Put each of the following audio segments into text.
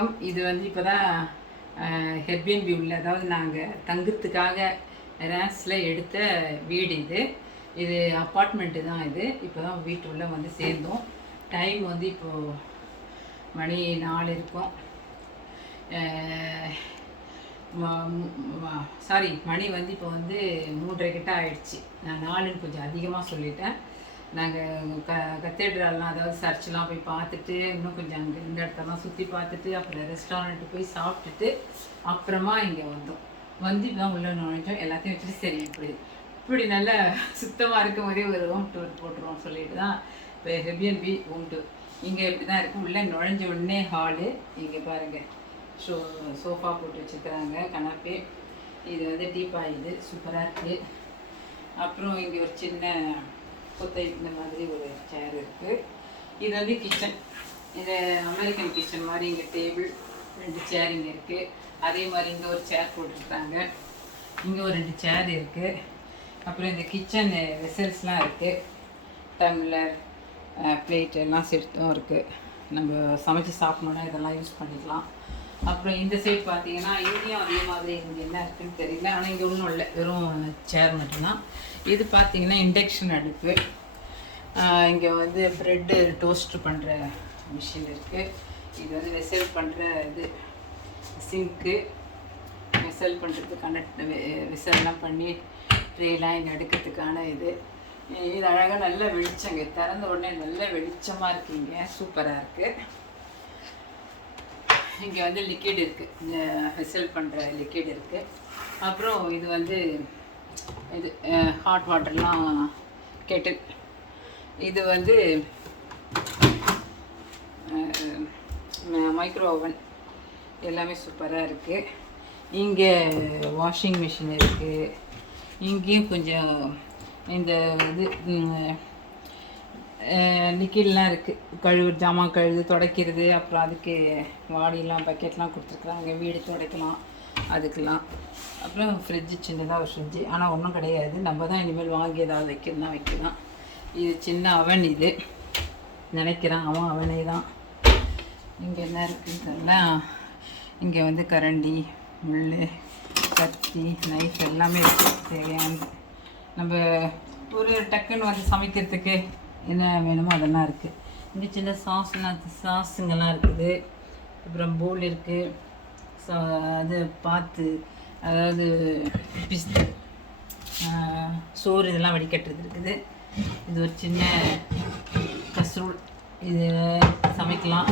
வணக்கம். இது வந்து இப்போ தான் ஹெர்பியன்பியூவில், அதாவது நாங்கள் தங்குறதுக்காக ரேஸில் எடுத்த வீடு இது. இது அப்பார்ட்மெண்ட்டு தான். இது இப்போ தான் வீட்டுள்ளே வந்து சேர்ந்தோம். டைம் வந்து இப்போது மணி 4 இருக்கும். சாரி, மணி வந்து இப்போ வந்து 3:30 கிட்ட ஆயிடுச்சு. நான் 4ன்னு கொஞ்சம் அதிகமாக சொல்லிட்டேன். நாங்கள் கத்தீட்ரல்லாம், அதாவது சர்ச்செலாம் போய் பார்த்துட்டு, இன்னும் கொஞ்சம் அங்கே இந்த இடத்தெல்லாம் சுற்றி பார்த்துட்டு, அப்புறம் ரெஸ்டாரண்ட்டு போய் சாப்பிட்டுட்டு அப்புறமா இங்கே வந்தோம். வந்து இப்போ தான் உள்ளே நுழைஞ்சோம். எல்லாத்தையும் வச்சுட்டு சரி இப்படி நல்லா சுத்தமாக இருக்கும் போதே ஒரு ஹோம் டூர் போட்டுருவோம் சொல்லிட்டு தான் இப்போ ஹெர்பியன்பி ஹோம் டூர். இங்கே இப்படி தான் இருக்குது. உள்ளே நுழைஞ்ச உடனே ஹாலு. இங்கே பாருங்கள், சோஃபா போட்டு வச்சுருக்குறாங்க, கனாப்பே. இது வந்து டீப்பா, இது சூப்பராக இருக்குது. அப்புறம் இங்கே ஒரு சின்ன கொத்தை இந்த மாதிரி ஒரு சேர் இருக்குது. இது வந்து கிச்சன். இது அமெரிக்கன் கிச்சன் மாதிரி. இங்கே டேபிள், 2 சேர் இங்கே இருக்குது. அதே மாதிரி இங்கே ஒரு சேர் போட்டுருக்குறாங்க. இங்கே ஒரு 2 சேர் இருக்குது. அப்புறம் இந்த கிச்சன் வெசல்ஸ்லாம் இருக்குது. டம்ளர், பிளேட் எல்லாம் செட்டும் இருக்குது. நம்ம சமைச்சு சாப்பிட்ணுன்னா இதெல்லாம் யூஸ் பண்ணிக்கலாம். அப்புறம் இந்த சைட் பார்த்தீங்கன்னா இங்கேயும் அதே மாதிரி இங்கே என்ன இருக்குதுன்னு தெரியல, ஆனால் இங்கே ஒன்றும் இல்லை, வெறும் சேர் மட்டும்தான். இது பார்த்தீங்கன்னா இண்டக்ஷன் அடுப்பு. இங்கே வந்து ப்ரெட்டு டோஸ்ட் பண்ணுற மிஷின் இருக்குது. இது வந்து வெசல் பண்ணுற இது சிங்க்கு. வெசல் பண்ணுறதுக்கான வெசல்லாம் பண்ணி ட்ரேலாம் இங்கே எடுக்கிறதுக்கான இது. இது அழகாக நல்ல வெளிச்சங்க, திறந்த உடனே நல்ல வெளிச்சமாக இருக்குது. இங்கே சூப்பராக இருக்குது. இங்கே வந்து லிக்விட் இருக்குது, இந்த வெசல் பண்ணுற லிக்விட் இருக்குது. அப்புறம் இது வந்து இது ஹாட் வாட்டர்லாம் கெட்டில். இது வந்து மைக்ரோ ஓவன். எல்லாமே சூப்பராக இருக்குது. இங்கே வாஷிங் மிஷின் இருக்குது. இங்கேயும் கொஞ்சம் இந்த இது லிக்விட்லாம் இருக்குது, ஜாமான் கழுவு துடைக்கிறது. அப்புறம் அதுக்கு வாடிலாம் பக்கெட்லாம் கொடுத்துருக்குறாங்க, வீடு துடைக்கலாம் அதுக்கெலாம். அப்புறம் ஃப்ரிட்ஜு, சின்னதாக ஒரு ஃப்ரிட்ஜு, ஆனால் ஒன்றும் கிடையாது, நம்ம தான் இனிமேல் வாங்கி ஏதாவது வைக்கிறதுனா வைக்கலாம். இது சின்ன அவன், இது நினைக்கிறேன் அவனே தான். இங்கே என்ன இருக்குதுன்னா, இங்கே வந்து கரண்டி, முள், கத்தி, நைஃப் எல்லாமே இருக்குது தேவையானது. நம்ம ஒரு டக்குன்னு வந்து சமைக்கிறதுக்கு என்ன வேணுமோ அதெல்லாம் இருக்குது. இங்கே சின்ன சாஸுங்கெல்லாம் இருக்குது. அப்புறம் போல் இருக்குது. அது பாத்து, அதாவது பிஸ்து, சோறு இதெல்லாம் வடிகட்டுறது இருக்குது. இது ஒரு சின்ன கஸ்ரூல், இது சமைக்கலாம்.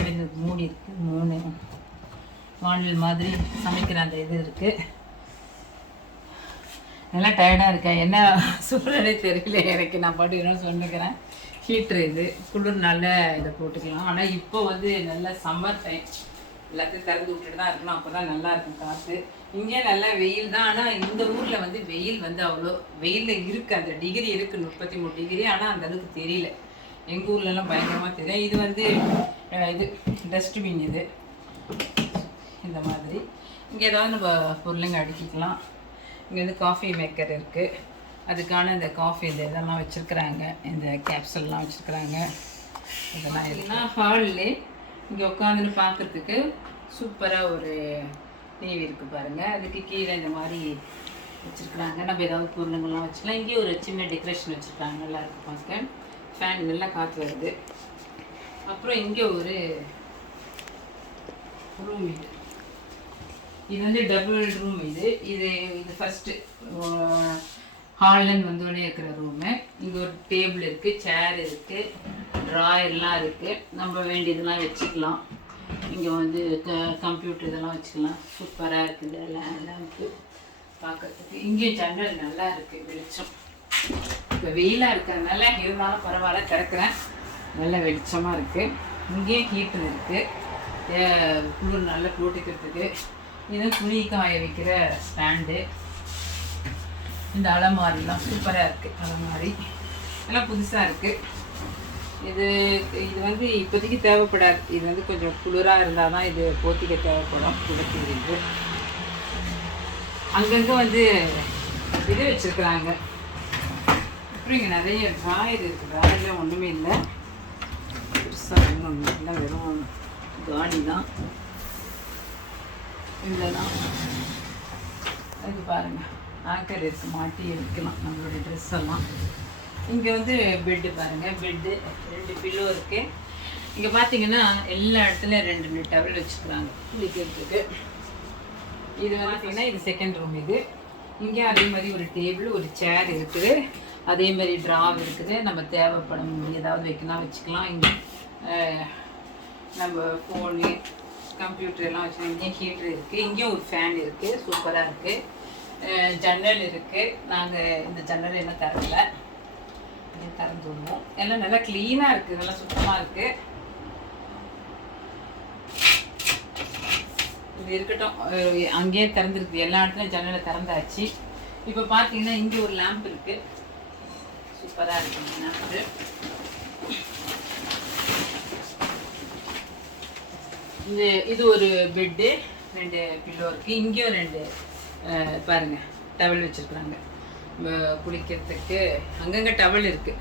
இதுக்கு மூடி இருக்குது, 3 வானல் மாதிரி சமைக்கிற அந்த இது இருக்குது. நல்லா டயர்டாக இருக்கேன், என்ன சொல்கிறதே தெரியல எனக்கு. நான் பாட்டுக்கிறேன்னு சொன்னிக்கிறேன். ஹீட்ரு இது குளிர்னால இதை போட்டுக்கலாம். ஆனால் இப்போ வந்து நல்ல சம்மர் டைம், எல்லாத்தையும் திறந்து விட்டுட்டு தான் இருக்கணும், அப்போ தான் நல்லாயிருக்கும் காற்று. இங்கே நல்லா வெயில் தான். ஆனால் இந்த ஊரில் வந்து வெயில் வந்து அவ்வளோ வெயிலில் இருக்குது, அந்த டிகிரி இருக்குது, 33 டிகிரி. ஆனால் அந்தளவுக்கு தெரியல. எங்கள் ஊர்லலாம் பயங்கரமாக தெரியும். இது வந்து இது டஸ்ட்பின். இது இந்த மாதிரி இங்கே ஏதாவது நம்ம பொருளுங்க அடுக்கிக்கலாம். இங்கே வந்து காஃபி மேக்கர் இருக்குது, அதுக்கான இந்த காஃபி இதெல்லாம் வச்சுருக்குறாங்க, இந்த கேப்சல்லாம் வச்சுருக்குறாங்க. இதெல்லாம் இருக்குன்னா ஹாலில் இங்கே உட்காந்துன்னு பார்க்குறதுக்கு சூப்பராக ஒரு டிவி இருக்குது பாருங்கள். அதுக்கு கீழே இந்த மாதிரி வச்சுருக்குறாங்க, நம்ம ஏதாவது பொருளுங்கள்லாம் வச்சுக்கலாம். இங்கேயும் ஒரு சின்ன டெக்கரேஷன் வச்சுருக்காங்க, நல்லா இருக்குது பார்க்க. ஃபேன் நல்லா காற்று வருது. அப்புறம் இங்கே ஒரு ரூம். இது வந்து டபுள் ரூம். இது ஃபஸ்ட்டு ஹால்லேருந்து வந்தோடனே இருக்கிற ரூமு. இங்கே ஒரு டேபிள் இருக்குது, சேர் இருக்குது, ட்ராயர்லாம் இருக்குது, நம்ம வேண்டியதெல்லாம் வச்சுக்கலாம். இங்கே வந்து கம்ப்யூட்டர் இதெல்லாம் வச்சுக்கலாம். சூப்பராக இருக்குது லேம்ப்பு பார்க்குறதுக்கு. இங்கேயும் ஜன்னல் நல்லா இருக்குது, வெளிச்சம். இப்போ வெயிலாக இருக்கிறதுனால இருந்தாலும் பரவாயில்ல, திறக்கிறேன், நல்ல வெளிச்சமாக இருக்குது. இங்கேயும் ஹீட்டர் இருக்குது, குளிர் நல்லா போட்டுக்கிறதுக்கு. இது துணி காய வைக்கிற ஸ்டாண்டு. இந்த அலமாரிலாம் சூப்பராக இருக்குது, அலமாரி எல்லாம் புதுசாக இருக்குது. இது வந்து இப்போதைக்கு தேவைப்படாது. இது வந்து கொஞ்சம் குளிராக இருந்தால் தான் இது போத்திக்க தேவைப்படும். குளிர்ந்து அங்கங்கே வந்து இது வச்சுருக்குறாங்க. அப்புறம் இங்கே நிறைய ட்ராயர் இருக்குது. ட்ராயரில் ஒன்றுமே இல்லை, பெருசாக ஒன்றும் இல்லை, வெறும் காலி தான். இல்லைதான் இது பாருங்கள், ஆங்கர் இருக்குது, மாட்டி வைக்கலாம் நம்மளுடைய ட்ரெஸ் எல்லாம். இங்கே வந்து பெட்டு பாருங்கள், பெட்டு 2 பில்லோ இருக்குது. இங்கே பார்த்தீங்கன்னா எல்லா இடத்துலையும் 2 டவல் வச்சுக்கிறாங்க குளிக்கிறதுக்கு. இது பார்த்தீங்கன்னா இது செகண்ட் ரூம். இது இங்கே அதே மாதிரி ஒரு டேபிள், ஒரு சேர் இருக்குது. அதே மாதிரி ட்ராவ் இருக்குது. நம்ம தேவைப்படும் ஏதாவது வைக்கலாம் வச்சுக்கலாம். இங்கே நம்ம ஃபோனு கம்ப்யூட்டர் எல்லாம் வச்சுக்கலாம். இங்கேயும் ஹீட்ரு இருக்குது. இங்கேயும் ஒரு ஃபேன் இருக்குது, சூப்பராக இருக்குது. ஜன்னல் இருக்குது. நாங்கள் இந்த ஜன்னல் எல்லாம் திறக்கல, திறந்து விடுவோம். எல்லாம் நல்லா க்ளீனாக இருக்குது, நல்லா சுத்தமாக இருக்குது. இது இருக்கட்டும், அங்கேயே திறந்துருக்கு, எல்லா இடத்துலையும் ஜன்னலை திறந்தாச்சு. இப்போ பார்த்தீங்கன்னா இங்கே ஒரு லேம்ப் இருக்குது, சூப்பராக இருக்குது லேம்ப்பு. இது ஒரு பெட்டு, 2 பில்லோ இருக்குது. இங்கேயும் 2 பாருங்கள் டவல் வச்சுருக்குறாங்க குளிக்கிறதுக்கு. அங்கங்கே டவல் இருக்குது.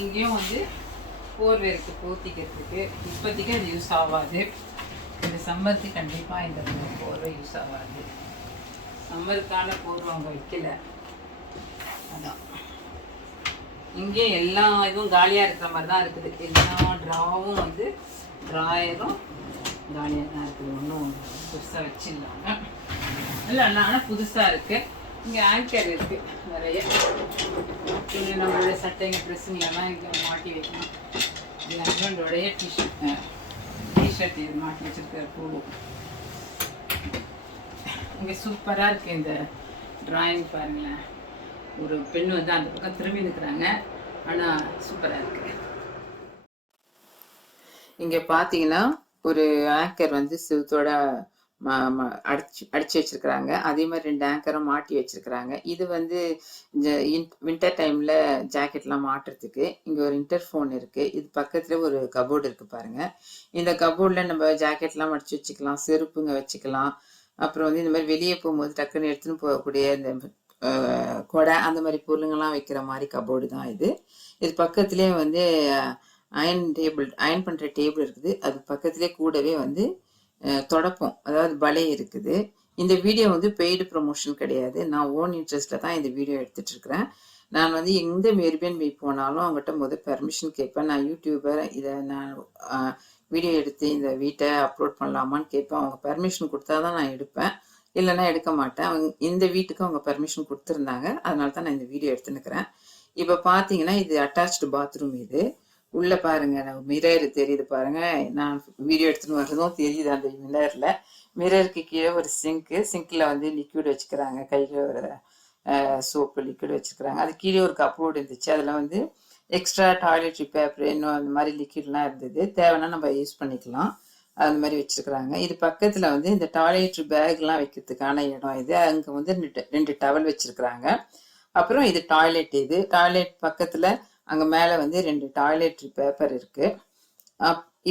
இங்கேயும் வந்து போர்வை இருக்குது போத்திக்கிறதுக்கு. இப்போதைக்கு அது யூஸ் ஆகாது. இந்த சம்மருக்கு கண்டிப்பாக இந்த போர்வை யூஸ் ஆகாது. சம்மருக்கான போர்வை அவங்க வைக்கல, அதான். இங்கே எல்லா இதுவும் காலியாக இருக்கிற மாதிரி தான் இருக்குது. எல்லா ட்ராவும் வந்து ட்ராயரும் காலியாக தான் இருக்குது. ஒன்றும் புதுசாக வச்சிடலாங்க இல்லை, ஆனால் புதுசாக இருக்குது. இங்கே ஆங்கர் இருக்குது நிறைய. இங்கே நம்மளுடைய சட்டைங்க ட்ரெஸ்ஸுங்களெல்லாம் இங்கே மாட்டி வைக்கணும். இது ஹஸ்பண்டோடைய டிஷர்ட் இது மாட்டி வச்சுருக்கிற பூ. இங்கே சூப்பராக இருக்குது இந்த ட்ராயிங் பாருங்களேன். ஒரு பெண் வந்து அந்த பக்கம் திரும்பி நிற்கிறாங்க, ஆனால் சூப்பராக இருக்குது. இங்கே பார்த்தீங்கன்னா ஒரு ஆங்கர் வந்து சிவத்தோட அடிச்சு வச்சிருக்கிறாங்க. அதே மாதிரி 2 ஆங்கரும் மாட்டி வச்சிருக்கிறாங்க. இது வந்து வின்டர் டைம்ல ஜாக்கெட்லாம் மாட்டுறதுக்கு. இங்க ஒரு இன்டர்ஃபோன் இருக்கு. இது பக்கத்துல ஒரு கபோர்டு இருக்கு பாருங்க. இந்த கபோர்ட்ல நம்ம ஜாக்கெட்லாம் மடிச்சு வச்சுக்கலாம், செருப்புங்க வச்சுக்கலாம். அப்புறம் வந்து இந்த மாதிரி வெளியே போகும்போது டக்குன்னு எடுத்துன்னு போகக்கூடிய இந்த கொடை அந்த மாதிரி பொருளுங்கள்லாம் வைக்கிற மாதிரி கபோர்டு தான் இது. இது பக்கத்துலேயே வந்து அயன் பண்ணுற டேபிள் இருக்குது. அது பக்கத்துலேயே கூடவே வந்து தொடப்பம், அதாவது பலே இருக்குது. இந்த வீடியோ வந்து பெய்டு ப்ரொமோஷன் கிடையாது. நான் ஓன் இன்ட்ரெஸ்ட்டில் தான் இந்த வீடியோ எடுத்துகிட்டு இருக்கிறேன். நான் வந்து எந்த மேர்பிஎன்பி போனாலும் அவங்ககிட்ட பெர்மிஷன் கேட்பேன். நான் யூடியூபர், இதை நான் வீடியோ எடுத்து இந்த வீட்டை அப்லோட் பண்ணலாமான்னு கேட்பேன். அவங்க பெர்மிஷன் கொடுத்தா தான் நான் எடுப்பேன், இல்லைன்னா எடுக்க மாட்டேன். அவங்க இந்த வீட்டுக்கு அவங்க பெர்மிஷன் கொடுத்துருந்தாங்க, அதனால தான் நான் இந்த வீடியோ எடுத்துன்னுக்கிறேன். இப்போ பார்த்தீங்கன்னா இது அட்டாச்டு பாத்ரூம். இது உள்ள பாருங்க, மிரர் தெரியுது பாருங்க. நான் வீடியோ எடுத்துன்னு வர்றதும் தெரியுது அந்த மிரர்ல. மிரருக்கு கீழே ஒரு சிங்க்ல வந்து லிக்விட் வச்சுக்கிறாங்க, கையில் ஒரு சோப்பு லிக்விட் வச்சுக்கிறாங்க. அது கீழே ஒரு கப்போர்டு இருந்துச்சு, அதில் வந்து எக்ஸ்ட்ரா டாய்லெட்ரி பேப்பர் இன்னும் அந்த மாதிரி லிக்விட்லாம் இருந்தது. தேவைன்னா நம்ம யூஸ் பண்ணிக்கலாம், அந்த மாதிரி வச்சுருக்குறாங்க. இது பக்கத்தில் வந்து இந்த டாய்லெட்ரி பேக்லாம் வைக்கிறதுக்கான இடம் இது. அங்கே வந்து 2 டவல் வச்சுருக்குறாங்க. அப்புறம் இது டாய்லெட். இது டாய்லெட் பக்கத்தில் அங்கே மேலே வந்து 2 டாய்லெட்ரி பேப்பர் இருக்குது.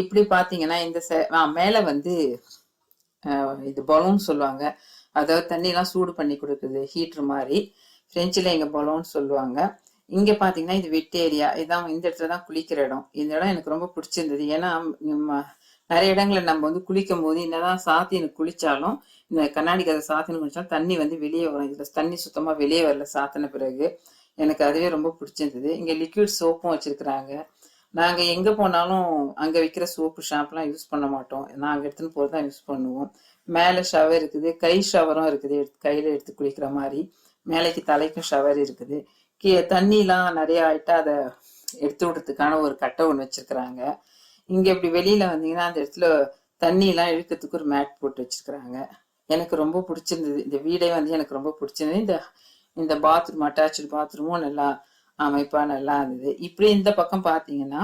இப்படி பார்த்தீங்கன்னா இந்த மேலே வந்து இது பலூன் சொல்லுவாங்க, அதாவது தண்ணியெலாம் சூடு பண்ணி கொடுக்குது, ஹீட்ரு மாதிரி. ஃப்ரெஞ்சில் இங்கே பலூன் சொல்லுவாங்க. இங்கே பார்த்தீங்கன்னா இது வெட் ஏரியா. இதான் இந்த இடத்துல தான் குளிக்கிற இடம். இந்த இடம் எனக்கு ரொம்ப பிடிச்சிருந்தது. ஏன்னா நிறைய இடங்களில் நம்ம வந்து குளிக்கும் போது என்னதான் சாத்தின்னு குளித்தாலும், இந்த கண்ணாடி கதை சாத்தின்னு குளித்தாலும் தண்ணி வந்து வெளியே வரும். இதில் தண்ணி சுத்தமாக வெளியே வரல சாத்தின பிறகு. எனக்கு அதுவே ரொம்ப பிடிச்சிருந்தது. இங்கே லிக்விட் சோப்பும் வச்சுருக்குறாங்க. நாங்கள் எங்கே போனாலும் அங்கே விற்கிற சோப்பு ஷாம்புலாம் யூஸ் பண்ண மாட்டோம். நாங்கள் எடுத்துன்னு போகிறது தான் யூஸ் பண்ணுவோம். மேலே ஷவர் இருக்குது, கை ஷவரும் இருக்குது, கையில் எடுத்து குளிக்கிற மாதிரி. மேலைக்கு தலைக்கும் ஷவர் இருக்குது. தண்ணிலாம் நிறைய ஆகிட்டா அதை எடுத்து விடுறதுக்கான ஒரு கட்டை ஒன்று வச்சுருக்குறாங்க. இங்கே இப்படி வெளியில் வந்தீங்கன்னா அந்த இடத்துல தண்ணியெலாம் இழுக்கிறதுக்கு ஒரு மேட் போட்டு வச்சுருக்குறாங்க. எனக்கு ரொம்ப பிடிச்சிருந்தது. இந்த வீடே வந்து எனக்கு ரொம்ப பிடிச்சிருந்தது. இந்த பாத்ரூம், அட்டாச்சு பாத்ரூமும் நல்லா அமைப்பாக நல்லா இருந்தது. இப்படி இந்த பக்கம் பார்த்தீங்கன்னா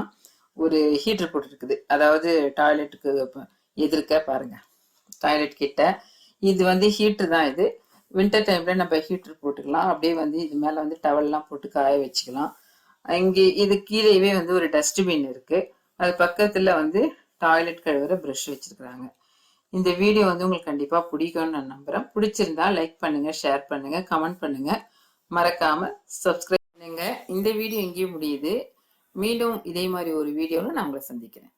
ஒரு ஹீட்டர் போட்டுருக்குது, அதாவது டாய்லெட்டுக்கு எதிர்க்க பாருங்க, டாய்லெட் கிட்ட. இது வந்து ஹீட்ரு தான். இது வின்டர் டைமில் நம்ம ஹீட்டர் போட்டுக்கலாம். அப்படியே வந்து இது மேலே வந்து டவல்லாம் போட்டு காய வச்சுக்கலாம். இங்கே இது கீழேவே வந்து ஒரு டஸ்ட்பின் இருக்குது. அது பக்கத்தில் வந்து டாய்லெட் கழுவுற ப்ரஷ் வச்சுருக்குறாங்க. இந்த வீடியோ வந்து உங்களுக்கு கண்டிப்பாக பிடிக்கும்னு நான் நம்புகிறேன். பிடிச்சிருந்தா லைக் பண்ணுங்கள், ஷேர் பண்ணுங்கள், கமெண்ட் பண்ணுங்கள், மறக்காமல் சப்ஸ்கிரைப் பண்ணுங்கள். இந்த வீடியோ எங்கேயும் முடியுது. மீண்டும் இதே மாதிரி ஒரு வீடியோவில் நான் உங்களை சந்திக்கிறேன்.